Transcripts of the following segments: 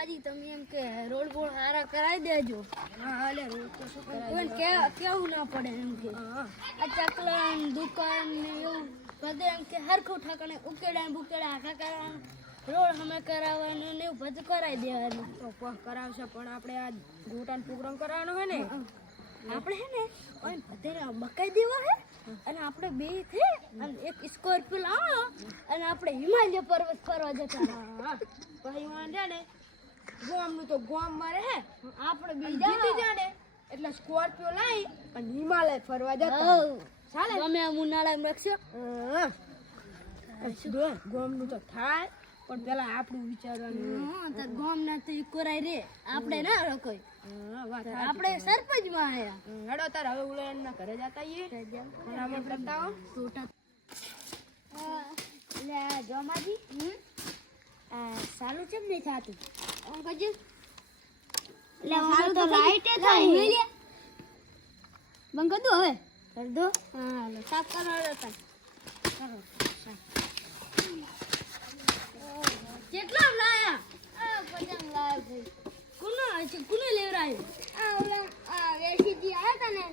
આખાજી તમે એમ કે road baud હારા કરાવી દેજો. હા હાલે રોડ તો શું કોઈ કેવું ના પડે એમ કે આ ચકલા દુકાન ને એવું બધે એમ કે હરખું ઠાકણે ઉકેડા બુકેડા આખા કરવાનું રોડ અમે કરાવવાનું ને એવું બધું કરાવી દેવાનું. તો કરાવશે પણ આપણે આ ગોટાનો પ્રોગ્રામ કરવાનો હે ને આપણે હે ને બધે બકાઈ દેવા હે અને આપણે બે થે અને એક સ્કોર્પિયો લાવો અને આપણે હિમાલય પર્વત ફરવા જતા. હા પછી વાંધે ને ગોમનું તો ગોમમાં રહે આપણે બે જીતી જાણે એટલે સ્કોર્પિયો લઈ અને હિમાલય ફરવા જતા ચાલે તમે આ ઉનાળામાં રાખશો. ગોમનું તો થાય પણ પેલા આપણું વિચારવાનું તો ગોમ ના તો કોરાય રે આપણે ના રોકોય. આપણે સરપંચ માં આયા હેડો તાર હવે ઉલન ના ઘરે જતા આવીએ ભલામણ કરતા હો ટોટા લે જોમાજી સારું કેમ નહીં થાતું કજુ લે સારું તો લાઈટ થાય લે બંધ કર દો હવે કર દો હા લે સાફ કરો હતા કરો કેટલા લાયા આ પતંગ લાવ ભાઈ કોને લેવરાયો આ ઓલા આ વેસીજી આયા તા ને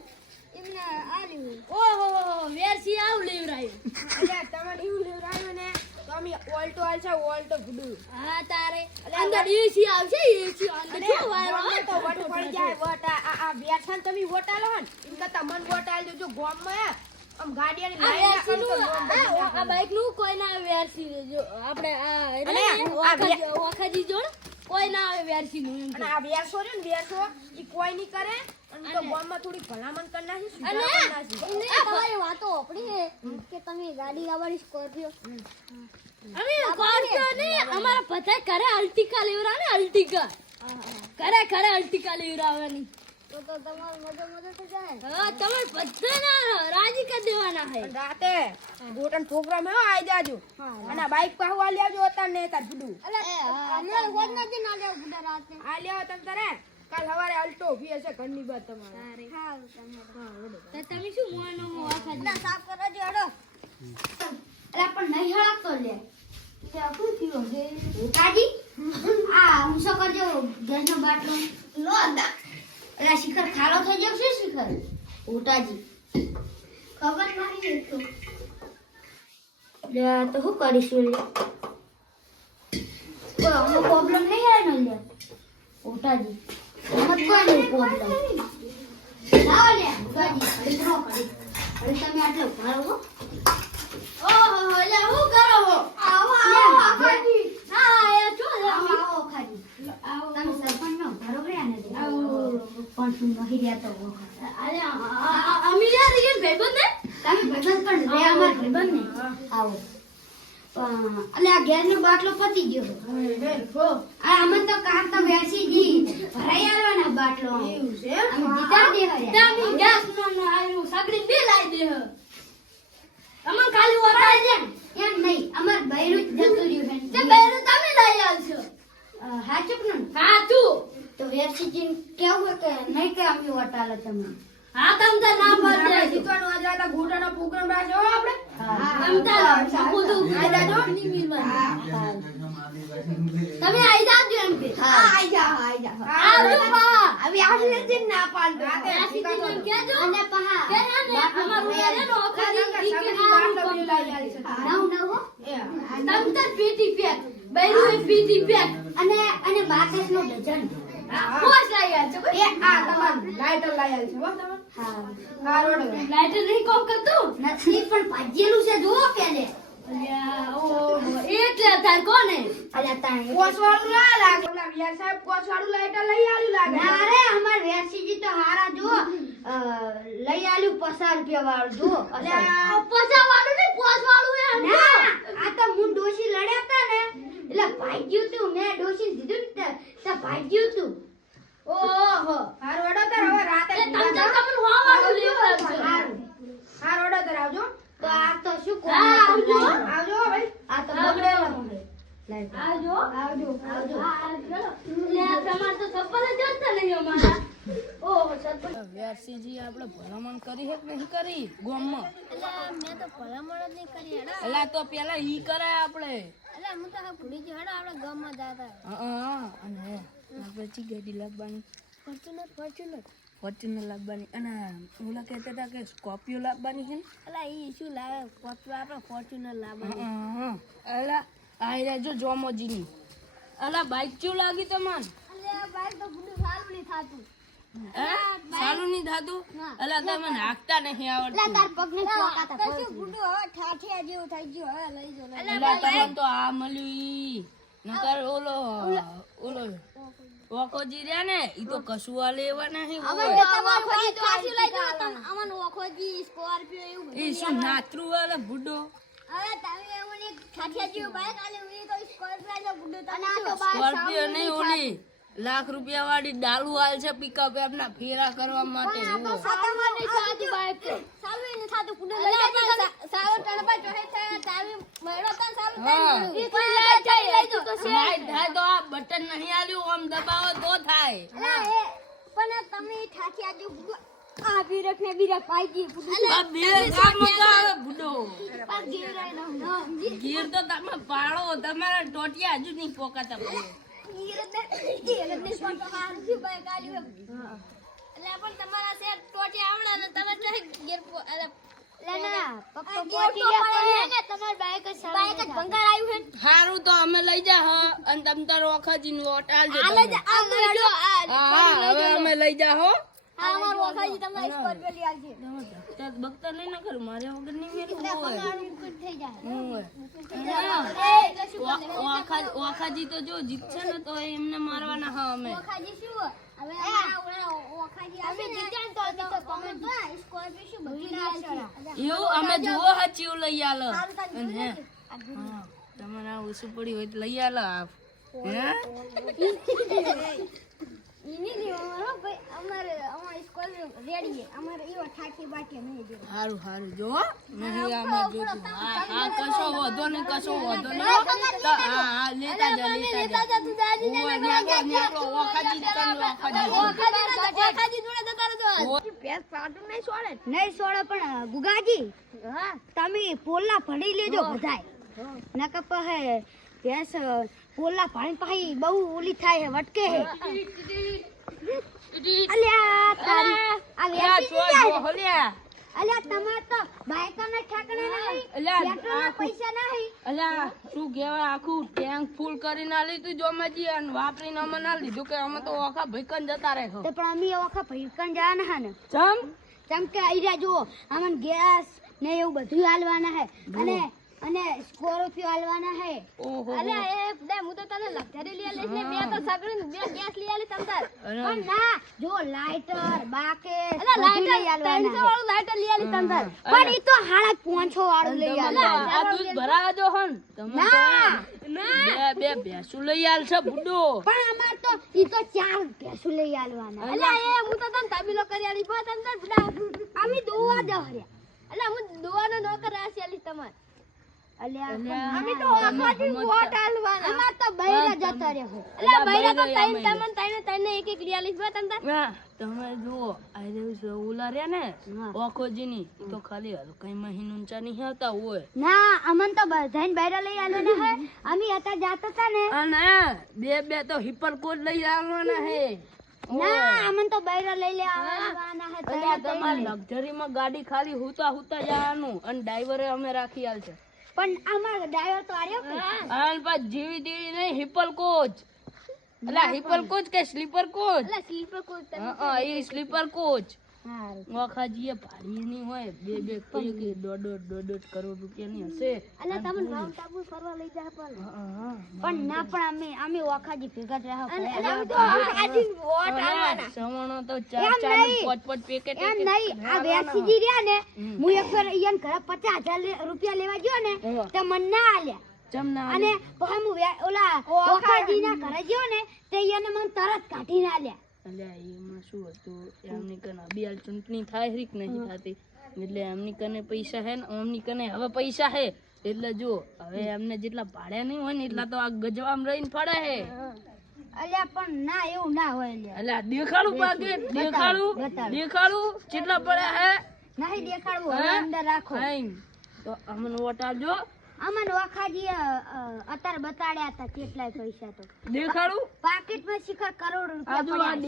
એમને આલ્યું ઓહો વેરસી આવ લેવરાયો. એટલે તમારે એવું લેવડાવ્યું ને તો અમે ઓલ્ટો આલશે ઓલ્ટો ગુડુ હા તારે અંદર એસી આવશે એસી અંદર શું વાયરો ગોમને તો વટ પડી જાય વટ આ બેઠા તમે વટ આલો હન એમ કરતા મન વટ આલ દેજો ગોમમાં આમ ગાડીની લાઈન ના કરતો આ બાઈક નું કોઈ ના આવે વેરસી જો આપણે વાખાજી જોડ કોઈ ના આવે વેરસી નું એમ. અને આ વેરસો રહ્યો ને વેરસો ઈ કોઈ નહીં કરે અને તો ગોમમાં થોડી ભલામણ કરી નાખી સુધાર કરી નાખી. તમારી વાતો આપડી કે તમે ગાડી લાવવાની સ્કોર્પિયો અમે કોર્પિયો ને અમારા પતા કરે અલ્ટિકા લેવરા ને અલ્ટિકા કરે અલ્ટિકા લેવરાવાની. તો તમારું મજો તો જાય હા તમે બધાના રાજી કરી દેવાના હે. અને રાતે ગોટન પ્રોગ્રામ હે આઈ જાજો અને આ બાઈક પાહુ આ લેજો હતા ને તાર ગુડુ હમણાં હોત નથી ના લેવું બુડા રાતે આ લેવો તમ તારે કાલ સવારે અલ્ટો ઉભી હશે ઘરની બાદ તમારે તો તમે શું મોનો વાખાજી સાફ કરવા જો હેડો અરે પણ નહીં હળકતો લે તે શું થયું છે કાજી આ ઊંચો કરજો ગેસનો બાટલો લો દા અરે શિખર ખાલો થઈ ગયો છે શિખર ઉટાજી ખબર નહીં તો લે તો શું કરીશું લે કોઈ અમો પ્રોબ્લેમ નહીં આવે ને લે ઉટાજી મત કોઈ પ્રોબ્લેમ લાવ લે ઉટાજી અરે નો કરી અરે તમે આટલો ભાળો ઓહો લે હું કરો હો આવો ખાજી ના એ જો આવો ખાજી તમે સરપંચ નો ઘરો રહ્યા ને આવો પણ તું નહીં રહ્યા તો અરે અમી યાર એ ભાઈબંધ ને તમે ભાઈબંધ પણ રે અમાર ભાઈબંધ ને આવો અલે આ ગેસ નો બાટલો પતી ગયો આ અમન તો કામ તો વેસીજી ભરાઈ આલવાના બાટલો એવું છે અમે જીતા દેવાયા તમે ગેસ નો આયુ સગડી બે લાઈ દે અમન ખાલી વરાય છે એમ નહીં અમાર બૈરું જ જતું રહ્યું હે તે બેરે તમે લઈ આવશો. હા ચૂકનું હા તું તો વેસીજી કેવું કે નહીં કે અમે વટાલે તમને હા તમ તો ના પડે જીતવાનો આજ રાતે ગોટાનો પ્રોગ્રામ રાખ્યો હો આપણે તમ તો બધું આઈ જાજો ની મિલવા તમે આઈ જાજો એમ કે આઈ જા આવજો પા હવે આટલે જ ના પાડ રાતે રાશી જી કેજો અને પહા કે ને અમારું રે નો ખાલી ઈ કે બાટલો લઈ આવી છે નવ નવ હો તમ તો પીટી પેક બૈરું પીટી પેક અને બાકસ નો ડઝન પોસ લઈ આવજો એ આ તમાર લાઈટર લઈ આવી છે હો તમાર હા હા રોડ લાઈટર નહીં કોમ કરતું નથી પણ ભાજ્યેલું છે જો પેલે એટલે તાર કોને અલ્યા તાણે કોસવાળું ના લાગે ઓલા વિયાર સાહેબ કોસવાળું લાઈટર લઈ આવ્યું લાગે ના રે અમાર વેરસીજી તો હારા જો લઈ આલ્યું 50 રૂપિયા વાળું જો અલ્યા પછા વાળું ને પોસ વાળું એમ ના આ તો મું ડોશી લડ્યા હતા ને એટલે ભાગ્યું તું મેં ડોશી દીધું ને તો ભાગ્યું તું ઓહો હાર વડો તર હવે રાતે તમ તો તમને હો વાળું લેવા આવજો હાર વડો તર આવજો તો આ તો શું કોમ હા, આવજો. આવજો ભાઈ આ તો બગડેલો મને આવજો આવજો લે તમાર તો ચપ્પલ જ જતા નહીં અમારા ઓહો સરપંચ વેરસીજી આપણે ભલામણ કરી હે કે નહીં કરી ગોમમાં એટલે મેં તો ભલામણ જ નહીં કરી હેડા એલા તો પેલા ઈ કરાય આપણે એટલે હું તો ભૂલી ગયો હેડા આપણે ગામમાં જાતા હા અને ચી ગાડી લાવવાની? ફોર્ચ્યુનર લાવવાની. અને ઓલા કહેતા હતા કે સ્કોર્પિયો લાવવાની છે ને? અલા ઈ શું લાવે આપણે ફોર્ચ્યુનર લાવવાની. અલા આયરા જો જોમોજીની. અલા બાઈક ચેવું લાગી તમને? અલે આ બાઈક તો ગુડું સારું નહીં થાતું. સારું નહીં થાતું? અલા તમને હાંકતા નહીં આવડતું. તાર પગને ચોકાતા તો શું ગુડું હવે ઠાઠિયા જેવું થઈ ગયું. હવે લઈ જો અલા તમને તો આ મળ્યું ઈ. નકર ઓલો ઓકોજી રહ્યા ને ઈ તો કશું આ લેવા નહીં હોય. અમન ઓખોજી સ્કોર્પિયો એવું ઈ શું નાતરું વાળા બુડો. હવે તમે અમને ઠાઠિયા જેવું બાઈક આલે ઈ તો સ્કોર્પિયો જો ગુડું તમે સ્કોર્પિયો નહીં ઓલી લાખ રૂપિયા વાળી ડાલુ હાલ છે પિકઅપ એમના ફેરા કરવા માટે. થાય તો આ બટન નહીં આલ્યું આમ દબાવો તો થાય. પણ તમે ઠાઠિયા જેવું આ બીરક ને બીરક પાઈ ગઈ આ બે કામ મજા આવે બુડો. ગીર તો તમે પાડો તમારા ટોટિયા હજુ નહીં પોકાતા પડે. હારું તો અમે લઈ જા હ અને તમ તાર વખત લોટ આલજો. હવે અમે લઈ જા હો. બગતા નહીં ના કરું મારે વગર નહીં મેલું ઓખાજી તો જો જીતશે ને તો એમને મારવાના હા અમે. એવું અમે જુઓ હાચી લઈ આલો. હે તમારે ઓછું પડી હોય તો લઈ આલો આપ. હારું હારું જો નહીં આમાં જોતું. હા કશો વધો નહીં કશો વધો નહીં. હા લેતા જા નહીં છોડે પણ ગુગાજી તમે પોલા ભણી લેજો બધાય નકર પહે ભેંસ પોલા ભણી પાહી બહુ ઓલી થાય વટકે હે. અલ્યા તારી આ વેચી જાય. અલ્યા તમાર તો બાઈકના ઠાકણા નહીં પેટ્રોલના પૈસા નહીં. અલ્યા શું કહેવાય આખું ટેન્ક ફૂલ કરીને આલી તું જોમાજી અને વાપરીને અમે ના લીધું કે અમે તો ઓખા ભઈકન જતા રહે. તો પણ અમે ઓખા ભઈકન જવાના હે ને ચમ કે આઈરા જુઓ અમને ગેસ ને એવું બધું હાલવાના હે અને સ્કોર્પિયો હાલવાના હે. ઓહો અલે એ દે હું તો તને લક્ઝરી લઈ આલીશ ને બે તો સગડી બે ગેસ લઈ આલી તમતાર. પણ ના જો લાઇટર બાકે અલે લાઈટર 300 વાળું લાઈટર લઈ આલી તમતાર. પણ ઈ તો 550 વાળું લઈ આલે. આ દૂધ ભરાવા દો હન તમે બે ભેંસું લઈ આલ છે બુડો. પણ અમાર તો ઈ તો 4 ભેંસું લઈ આલવાના. અલે એ હું તો તને તબીલો કરી આલી પા તમતાર બડા અમે દોવા દહર્યા. અલે હું દોવાનો નોકર રાસી આલી તમાર. અમે તો ઓખાથી વોટ આલવાના. અમાર તો બૈરા જતા રહે. અલે બૈરા તો તઈને એક એક લઈ આલીશ બા તમતાર. તમે જુઓ આ ઓલા રહ્યા ને ઓખોજીની તો ખાલી હલકાઈ મહીન ઊંચા નહીં આવતા હોય. ના અમન તો બધાને બૈરા લઈ આલવાના હે. અમે હતા જાતા તા ને અને બે તો હિપર કોટ લઈ આવવાના હે. ના અમન તો બૈરા લઈ આવવાના હે. તમારી લક્ઝરીમાં ગાડી ખાલી હુતા જવાનું અને ડ્રાઈવરે અમે રાખી આલ છે. પણ અમાર ડ્રાઈવર તો આર્યો કે અને પાછ જીવી દેવી નહીં હિપર કોચ. અલા હિપર કોચ કે સ્લીપર કોચ? અલે સ્લીપર કોચ હા એ સ્લીપર કોચ. વખાજીએ ભાડી નહીં હોય બે કે દોઢ કરોડ રૂપિયાની હશે. અને તમને રાવ તાબુ ફરવા લઈ જા પણ ના પણ અમે ઓખાજી ભેગા જ રહો. અને અમે તો ઓખાજી વોટ આલવાના. સવણો તો 4 પેકેટ એમ નહીં આ વેસીજી રહ્યા ને હું એકવાર ઈયન ઘરે 50,000 રૂપિયા લેવા ગયો ને તો મન ના આલ્યા. જમના અને પછી હું ઓલા ઓખાજીના ઘરે ગયો ને તે ઈયને મને તરત કાઢીને આલ્યા. અલ્યા એમાં શું હતું એમની કને અબિયાલ ચૂંટણી થાય રીક નહીં થતી એટલે એમની કને પૈસા હે ને અમની કને હવે પૈસા હે એટલે જો હવે એમને જેટલા ભાડે નહીં હોય ને એટલા તો આ ગજવામ રહીને પડે હે. અલ્યા પણ ના એવું ના હોય લ્યા. અલ્યા દેખાડું પાકેટ દેખાડું કેટલા પડ્યા હે નહીં દેખાડવું હવે અંદર રાખો. તો અમને વોટ આપજો અમને વખાજી અત્યારે બતાડ્યા હતા કેટલાય પૈસા તો દેખાડું પાકીટમાં શિખર કરોડ આ રૂપિયા જો આ પડ્યા છે.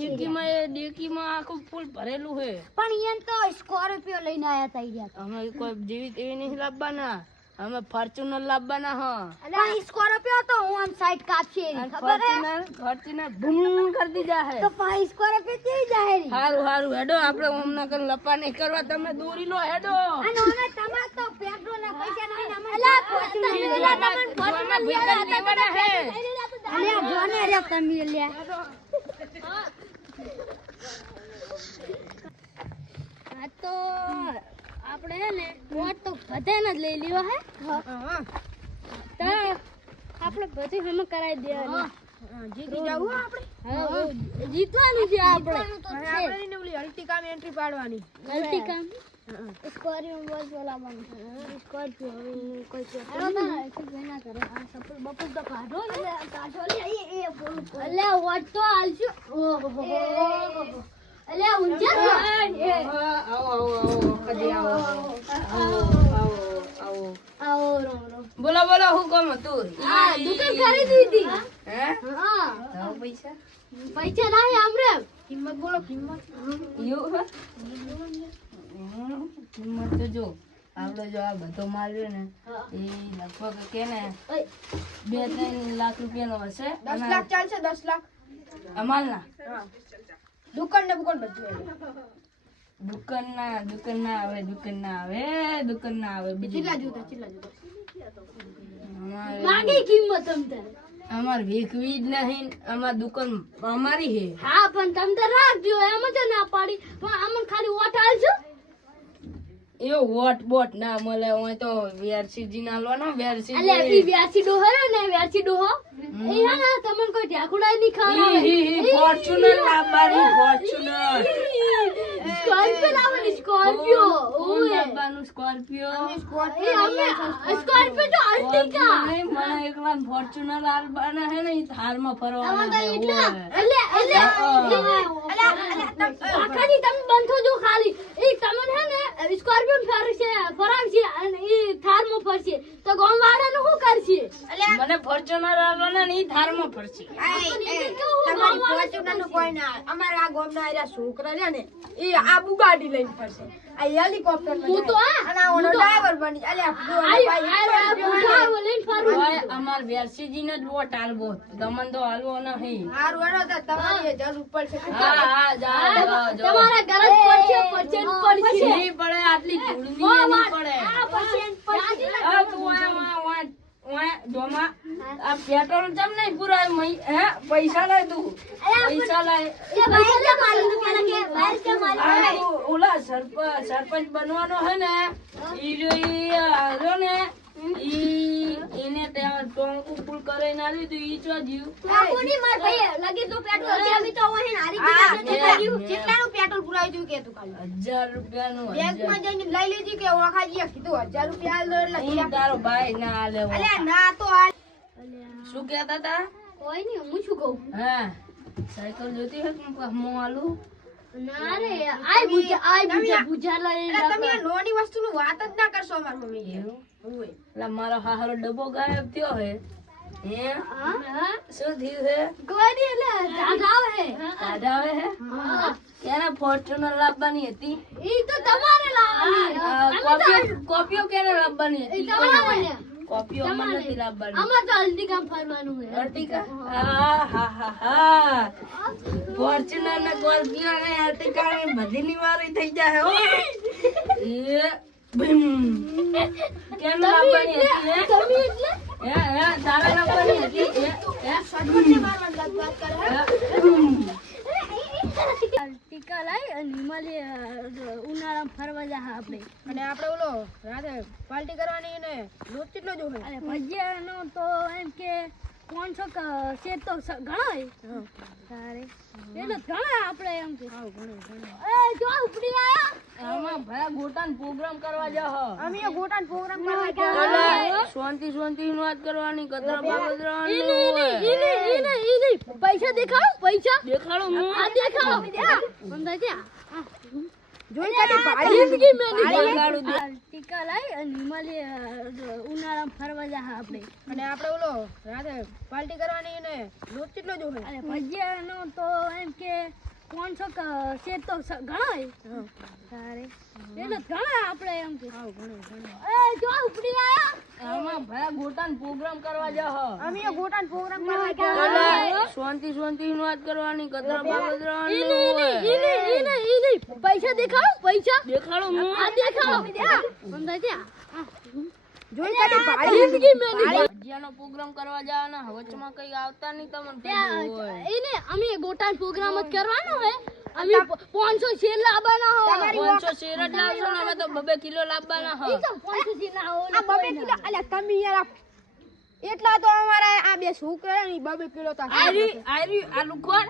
ડેકીમાં આખું ફૂલ ભરેલું છે પણ ઈયન તો સ્કોર્પિયો લઈને આયા તા ઈ અમે કોઈ જીવિત એવી નહીં લાવવાના અમે ફોર્ચ્યુનર લાવવાના હા પણ ઈ સ્કોર્પિયો તો હું આમ સાઈડ કાપશે એની, ખબર હે ફોર્ચ્યુનર બૂમ કરી દીધા હે તો પછી સ્કોર્પિયો કેવી જાય રી? હારું હારું હેડો આપણે ઓમના કર લપા નહીં કરવા તમે દોરી લો હેડો અને ઓને તમાર તો પેટ્રોલના પૈસા નહીં અમે અલા ફોર્ચ્યુનર અલે આ જોને રે તમે લે આ તો આપણે હે ને વોટ તો બધાને જ લઈ લ્યો હે તો આપણે બધું હમ કરાવી દેવાનું જીતી જાવું આપણે હા જીતવાનું છે આપણે અને આપણે એને ઓલી અલ્ટિકા માં એન્ટ્રી પાડવાની ગલતી કામ સ્કોર્પિયો બોલ બોલાવાનું સ્કોર્પિયો હવે કોઈ ના કરે આ સપોર્ટ બપોર તો કાઢો ને કાઢો લે એ બોલું અલે વોટ તો આલજો ઓહો અલે ઊંચા આવો કદી આવો આવો રોમ રોમ બોલો બોલો હું કોમ હતું આ દુકાન ખરીદી હતી હે હા તાવ પૈસા પૈસા નહીં આમરે કિંમત બોલો કિંમત યુ કિંમત તો જો આપણે જો આ બધો માલ રહ્યો ને એ લગભગ કે ને 2-3 લાખ રૂપિયાનો હશે 10 લાખ ચાલશે 10 લાખ અમાલના હા દુકાન ને બુકાન બધું દુકાન ના આવે બીજી ચીલા જોતા માગી કિંમત તમ તારે અમાર વેકવી જ નહીં અમાર દુકાન અમારી હે હા પણ તમ તાર રાખજો એમ જ ના પાડી પણ અમને ખાલી વોટ આલજો એવો વોટ બોટ ના મળે હોય તો વેરસીજી ના લો ને વેરસી અલે ઈ વ્યાસી ડોહો રે ને વ્યાસી ડોહો એ હા ને તમને કોઈ ઢાકુડા નહીં ખાવા ફોર્ચ્યુનર લાવવાની ફોર્ચ્યુનર સ્કોર્પિયો લાવવાની સ્કોર્પિયો ઓય લાવવાનું સ્કોર્પિયો એ અમે સ્કોર્પિયો તો અલ્ટિકા મને એકલા ફોર્ચ્યુનર લાવવાના હે ને ઈ થારમાં ફરવાના હે આખાજી તમે બંધો જો ખાલી એ તમને હે ને સ્કોર્પિયો ફરશે અને ઈ થારમાં ફરશે તો ગામવાળાનું શું કરશે મને ફોર્ચ્યુનર લાવવાના ને ઈ થારમાં ફરશે તમારી ફોર્ચ્યુનર નું કોઈ ના આવે. અમારા આ ગામના આર્યા છોકરા છે ને એ આ બુગાડી લઈને ફરશે આ હેલિકોપ્ટર માં હું તો જાય. અને આ ઓનો ડ્રાઈવર બની અલ્યા ઓય અમાર વેરસીજી ને જ વોટ આલવો તમને તો આલવો નહીં હારું હેડો તો તમારી જરૂર પડશે હા જાઓ તમારા ઘર જ પડશે નહીં પડે આટલી ધૂળની નહીં પડે આ તું ઓય ડોમા આ પેટ્રોલ જમ નહીં પુરાય હે પૈસા લાય તું પૈસા લાય આ ઓલા સરપંચ બનવાનો હે ને ઈ આવ્યો ને ઈ એને ત્યાં ટોંકુ ફૂલ કરાઈને આલ્યું તું ઈ ચો જીવ કેટલાનું પેટ્રોલ પુરાવી તું કે તું ખાલી 1000 રૂપિયાનું બેંકમાં જઈને લઈ લીધી કે ઓખાજીએ કીધું 1000 રૂપિયા આલ દો એટલે ઈ તારો ભાઈ ના આલે અલ્યા ના તો આ શું કહેતા તા કોઈ નહીં હું શું કહું હા સાયકલ જોતી હે કે હું આલું ના રે બુજા લઈ એટલે તમે આ નોની વસ્તુનું વાત જ ના કરશો અમાર મમ્મી ઓય લા મારો હારો ડબ્બો ગાયબ થયો હે હે શું થયું હે કોઈ નહીં એટલે દાદા આવે હે દાદા આવે હે કેને ફોર્ચ્યુનર લાવવાની હતી ઈ તો તમારે લાવવાની કોપીઓ કેને લાવવાની ઈ હતી તમારે કોપીઓ મને નથી લાવવાની અમાર તો હલ્દી કામ ફરવાનું હે અર્ટિકા હા ફોર્ચ્યુનર ને કોપીઓ ને અર્ટિકા ને બધી ની વારી થઈ જાય હો એ બમ કેને લાવવાની હતી હે તમે એટલે હે તારા લાવવાની હતી હે સડકોને મારવાની વાત કરે ટીકા લાઈ અને હિમાલય ઉનાળામાં ફરવા જા આપણે અને આપણે ઓલો રાતે પાર્ટી કરવાની એને લોટ કેટલો જોવે અરે ભજીયાનો તો એમ કે 500 છે તો ઘણો તારે એટલે ઘણા આપણે એમ કે એ જો ઉપડી આયા આમાં ભયા ગોટાનો પ્રોગ્રામ કરવા જા હો અમે એ ગોટાનો પ્રોગ્રામ કરવા ગયા શાંતિ ની વાત કરવાની કતરા ઈ પૈસા દેખાડો પૈસા દેખાડો હું આ દેખાડો અંદર ક્યાં જોઈ કાઢી ભાડી ટીકા લાવી અને હિમાલય ઉનાળામાં ફરવા જા આપણે. અને આપણે ઓલો રાતે પાર્ટી કરવાની અને રોજ કેટલો જોવે અને ભજીયાનો તો એમ કે 500 શેર તો ઘણા તારે એટલે ઘણા આપણે એમ કે એ જો ઉપડી આયા આમાં ભયા ગોટાનો પ્રોગ્રામ કરવા જા હ અમે એ ગોટાનો પ્રોગ્રામ કરવા ગયા શાંતિ ની વાત કરવાની કતરા પૈસા દેખાડો પૈસા દેખાડો હું આ દેખાડો બંધા છે જોઈ કાઢી ભાડી ભજીયાનો પ્રોગ્રામ કરવા જવાના વચમાં કઈ આવતા નહીં તમને એને અમે ગોટાનો પ્રોગ્રામ જ કરવાનો હે અમે 500 શેર લાવવાના હો 500 શેર જ લાવશો ને અમે તો 2 કિલો લાવવાના હ ઈ તો 500 શેર ના આ 2 કિલો અલ્યા તમે યાર એટલા તો અમારે આ બે છોકરા ની 2 કિલો તો આરી આ લુખોર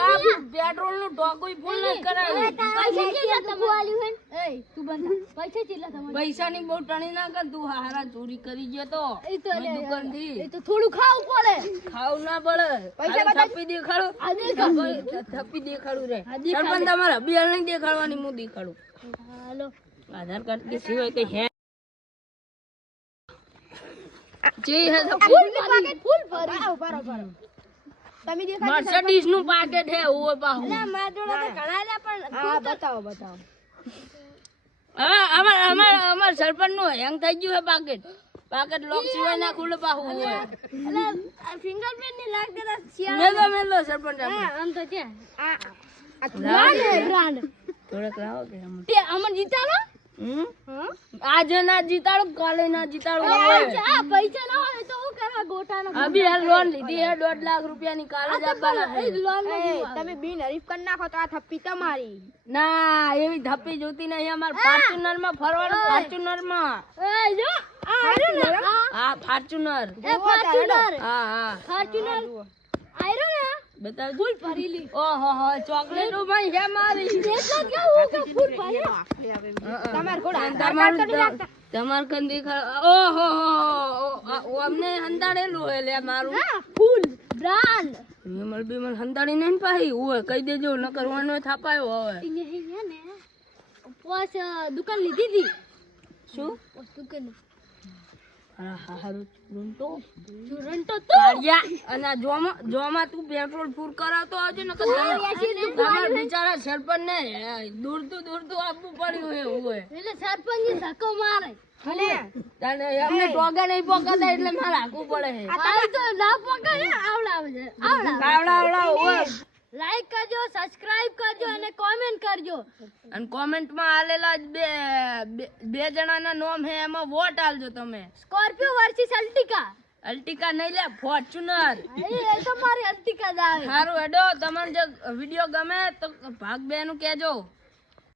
આ પેટ્રોલ નું ટોકોઈ ફૂલ ન કરાય પૈસા કેટલા તમારે એ તું બંધા પૈસા કેટલા તમારે પૈસા ની બહુ ટણી ના કર તું હારા ચોરી કરી ગયો તો એ તો લે દુકાન થી એ તો થોડું ખાવું પડે ખાવ ના પડે પૈસા ખાલી થપ્પી દેખાડું થપ્પી દેખાડું રે સરપંચ તમારે બિલ નહીં દેખાડવાની હું દેખાડું હાલો આધાર કાર્ડ કે સિવાય કઈ હે જી હે ફૂલ ભરી ઉભારો તમે દેખાડો મર્સિડીઝ નું પાકેટ હે ઓય પાહુ મારા જોડે તો ઘણા લે પણ હા બતાવો હવે અમાર સરપંચ નું હેંગ થઈ ગયું હે પાકેટ લોક સિવાય ના ખુલે પાહુ ઓય એટલે ફિંગરપ્રિન્ટ ની લાગ દેતા મેલો સરપંચ હા આમ તો છે આ બ્રાન્ડ થોડક લાવો કે તે અમર જીતાડો આજે ના જીતાડો કાલે ના જીતાડો આ પૈસા ના હોય તો હું કરવા ગોટાનો અભી આ લોન લીધી હે 2.5 લાખ રૂપિયા ની કાલે જ આપવાના હે લોન તમે બિન હરીફ કરી નાખો તો આ થપ્પી તમારી ના એવી ધપ્પી જોતી નહીં અમાર ફોર્ચ્યુનર માં ફરવાનું ફોર્ચ્યુનર માં એ જો આ આયરો ને હા ફોર્ચ્યુનર એ ફોર્ચ્યુનર હા હા ફોર્ચ્યુનર આયરો ને બતાવ ફૂલ ભરેલી ઓહો હો ચોકલેટો માં હે મારી એટલા કેવું કે ફૂલ ભરેલી તમાર ઘોડા તમાર કન દેખા ઓહો હો અમને હંદાડેલું હે લે મારું હા ફૂલ બ્રાન્ડ વિમલ બીમલ હંદાડી નહીં પાહી ઓય કહી દેજો ન કરવાનો થાપાયો હવે અહીંયા ને પોસ દુકાન લીધી હતી શું દુકાન હા હા હારું ચૂરંટો ચૂરંટો તો કાળિયા અને જોમાં તું પેટ્રોલ ફૂલ કરાવતો આવજો ને તમારા બિચારા સરપંચ ને દૂરતું આપવું પડ્યું હે ઓય એટલે સરપંચ ની ધક્કો મારે અને તને અમને ટોગા નહીં પોકાતા એટલે મારે હાકવું પડે હે આ તો ના પકડે આવડાવે છે આવડા આવડા ઓય લાઈક કરજો સબસ્ક્રાઇબ કરજો અને કોમેન્ટ કરજો અને કોમેન્ટ માં આલેલા જ બે જણાના નામ હે એમાં વોટ આલજો તમે સ્કોર્પિયો વર્સિસ અલ્ટિકા અલ્ટિકા નહીં લે ફોર્ચ્યુનર એ તો મારી અલ્ટિકા જ આવે સારું હેડો તમને જો વિડિયો ગમે તો ભાગ 2 નું કહેજો